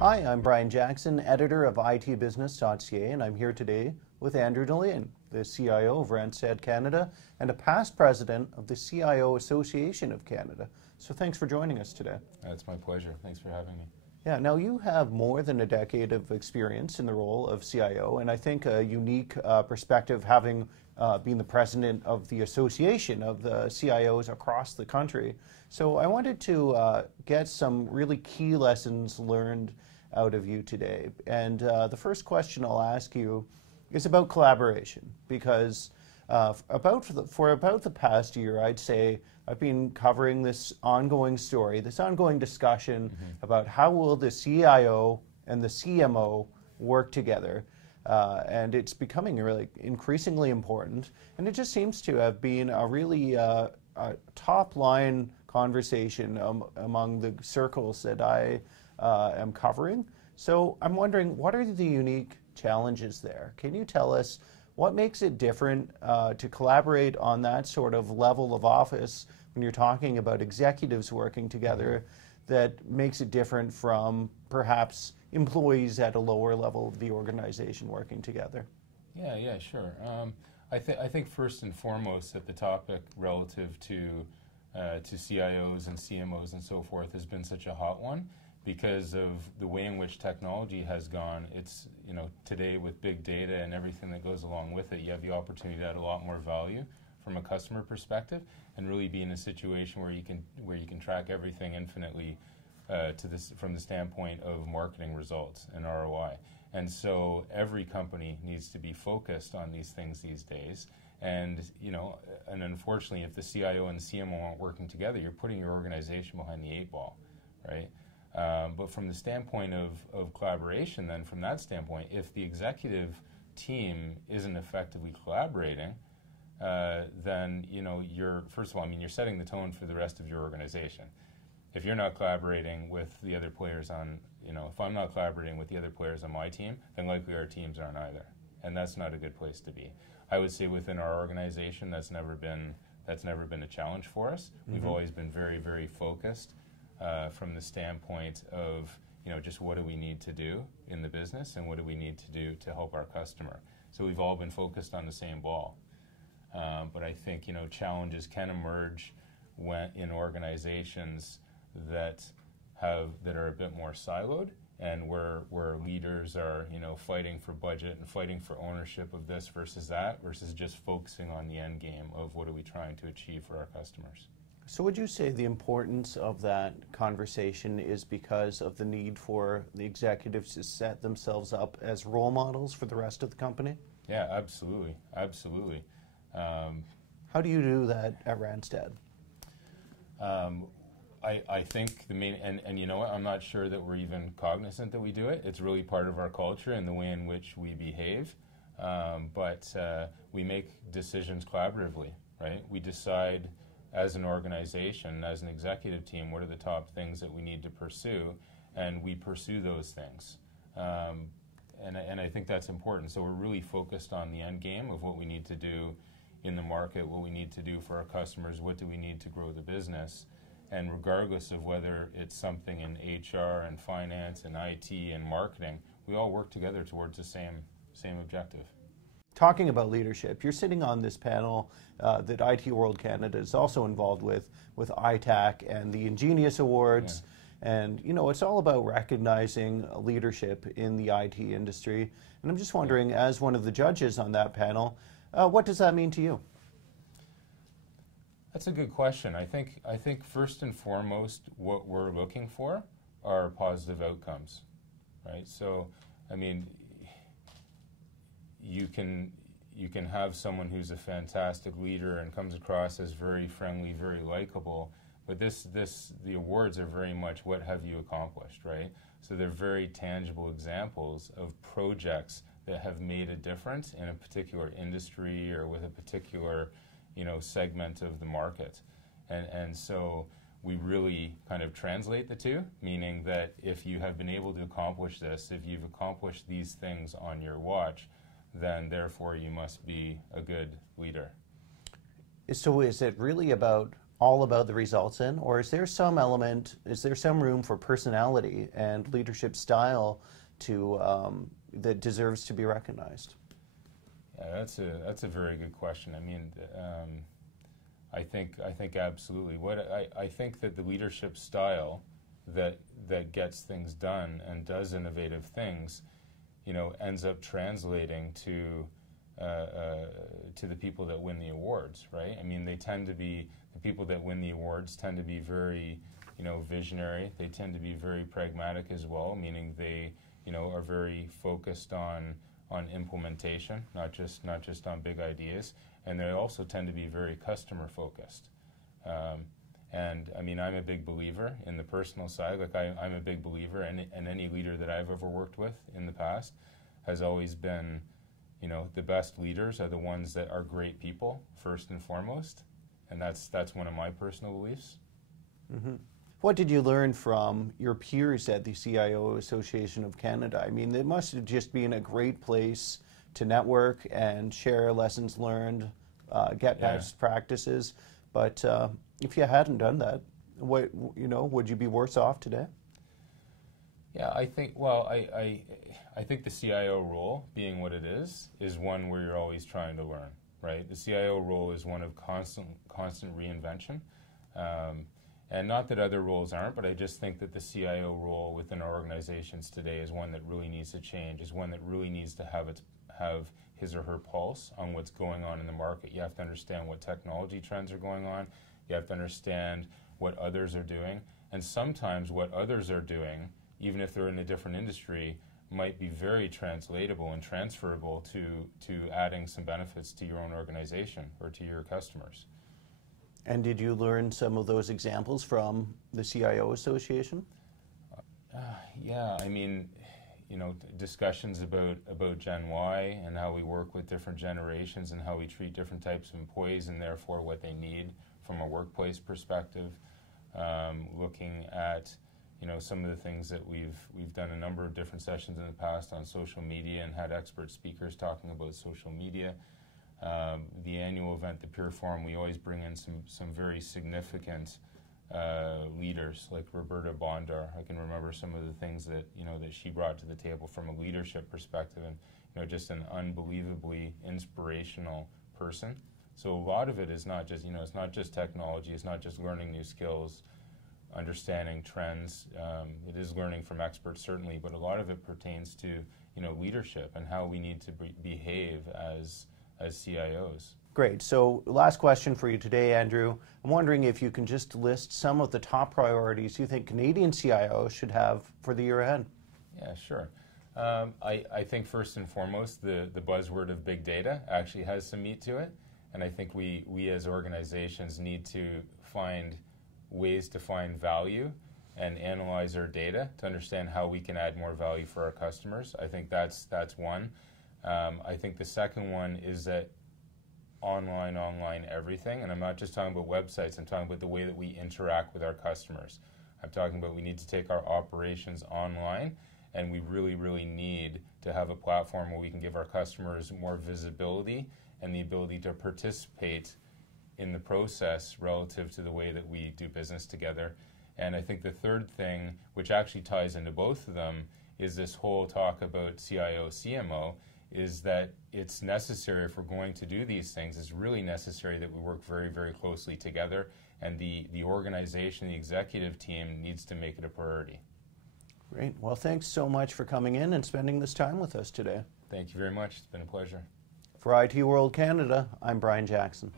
Hi, I'm Brian Jackson, editor of ITbusiness.ca, and I'm here today with Andrew Dillane, the CIO of Randstad Canada and a past president of the CIO Association of Canada. So thanks for joining us today. It's my pleasure. Thanks for having me. Yeah, now you have more than a decade of experience in the role of CIO, and I think a unique perspective having been the president of the Association of the CIOs across the country. So I wanted to get some really key lessons learned out of you today. And the first question I'll ask you is about collaboration, because for about the past year, I'd say I've been covering this ongoing story, this ongoing discussion about how will the CIO and the CMO work together. And it's becoming really increasingly important. And it just seems to have been a really top-line conversation among the circles that I am covering. So I'm wondering, what are the unique challenges there? Can you tell us what makes it different to collaborate on that sort of level of office when you're talking about executives working together that makes it different from perhaps employees at a lower level of the organization working together? Yeah, sure. I think first and foremost that the topic relative to CIOs and CMOs and so forth has been such a hot one because of the way in which technology has gone. It's, today with big data and everything that goes along with it, you have the opportunity to add a lot more value from a customer perspective and really be in a situation where you can track everything infinitely from the standpoint of marketing results and ROI. And so every company needs to be focused on these things these days. And and unfortunately, if the CIO and the CMO aren't working together, you're putting your organization behind the 8 ball, right? But from the standpoint of collaboration, then from that standpoint, if the executive team isn't effectively collaborating, then you're first of all, you're setting the tone for the rest of your organization. If you're not collaborating with the other players on, if I'm not collaborating with the other players on my team, then likely our teams aren't either, and that's not a good place to be. I would say within our organization, that's never been a challenge for us. We've always been very, very focused from the standpoint of just what do we need to do in the business and what do we need to do to help our customer. So we've all been focused on the same ball. But I think challenges can emerge in organizations that are a bit more siloed, and where leaders are fighting for budget and fighting for ownership of this versus that, versus just focusing on the end game of what are we trying to achieve for our customers. So would you say the importance of that conversation is because of the need for the executives to set themselves up as role models for the rest of the company? Yeah, absolutely. How do you do that at Randstad? I think the main, and you know what, I'm not sure that we're even cognizant that we do it. It's really part of our culture and the way in which we behave. But we make decisions collaboratively, right? We decide as an organization, as an executive team, what are the top things that we need to pursue, and we pursue those things. And I think that's important. So we're really focused on the end game of what we need to do in the market, what we need to do for our customers, what do we need to grow the business. And regardless of whether it's something in HR and finance and IT and marketing, we all work together towards the same objective. Talking about leadership, you're sitting on this panel that IT World Canada is also involved with ITAC and the Ingenious Awards. Yeah. And it's all about recognizing leadership in the IT industry. And I'm just wondering, as one of the judges on that panel, what does that mean to you? That's a good question. I think first and foremost, what we're looking for are positive outcomes, right? So, you can have someone who's a fantastic leader and comes across as very friendly, very likable, but the awards are very much what have you accomplished, right? So they're very tangible examples of projects that have made a difference in a particular industry or with a particular segment of the market. And so we really kind of translate the two, meaning that if you have been able to accomplish this, if you've accomplished these things on your watch, then therefore you must be a good leader. So is it really about all about the results in, or is there some element, is there some room for personality and leadership style to that deserves to be recognized? Yeah, that's a very good question. I mean, I think absolutely. I think that the leadership style that gets things done and does innovative things, ends up translating to the people that win the awards, right? I mean, they tend to be, the people that win the awards tend to be very, visionary. They tend to be very pragmatic as well, meaning they, are very focused on implementation, not just on big ideas. And they also tend to be very customer focused. And I mean, I'm a big believer in the personal side. Like I'm a big believer, and any leader that I've ever worked with in the past has always been, the best leaders are the ones that are great people first and foremost, and that's one of my personal beliefs. Mm-hmm. What did you learn from your peers at the CIO Association of Canada? I mean, it must have just been a great place to network and share lessons learned, get best practices. But if you hadn't done that, what would you be worse off today? Yeah, I think. Well, I think the CIO role, being what it is one where you're always trying to learn. Right. The CIO role is one of constant reinvention. And not that other roles aren't, but I just think that the CIO role within our organizations today is one that really needs to change, is one that really needs to have his or her pulse on what's going on in the market. You have to understand what technology trends are going on. You have to understand what others are doing. And sometimes what others are doing, even if they're in a different industry, might be very translatable and transferable to adding some benefits to your own organization or to your customers. And did you learn some of those examples from the CIO Association? Yeah, I mean, discussions about Gen Y and how we work with different generations and how we treat different types of employees and therefore what they need from a workplace perspective. Looking at, some of the things that we've done a number of different sessions in the past on social media and had expert speakers talking about social media. The annual event, the Peer Forum, we always bring in some very significant leaders like Roberta Bondar. I can remember some of the things that that she brought to the table from a leadership perspective, and just an unbelievably inspirational person. So a lot of it is not just it's not just technology, it's not just learning new skills, understanding trends. It is learning from experts certainly, but a lot of it pertains to leadership and how we need to behave as CIOs. Great. So last question for you today, Andrew. I'm wondering if you can just list some of the top priorities you think Canadian CIOs should have for the year ahead. Yeah, sure. I think first and foremost, the buzzword of big data actually has some meat to it. And I think we as organizations need to find ways to find value and analyze our data to understand how we can add more value for our customers. I think that's one. I think the second one is that online everything, and I'm not just talking about websites, I'm talking about the way that we interact with our customers. I'm talking about we need to take our operations online, and we really need to have a platform where we can give our customers more visibility and the ability to participate in the process relative to the way that we do business together. And I think the third thing, which actually ties into both of them, is this whole talk about CIO, CMO, is that it's necessary, if we're going to do these things, it's really necessary that we work very closely together, and the organization, the executive team needs to make it a priority. Great. Well, thanks so much for coming in and spending this time with us today. Thank you very much. It's been a pleasure. For IT World Canada, I'm Brian Jackson.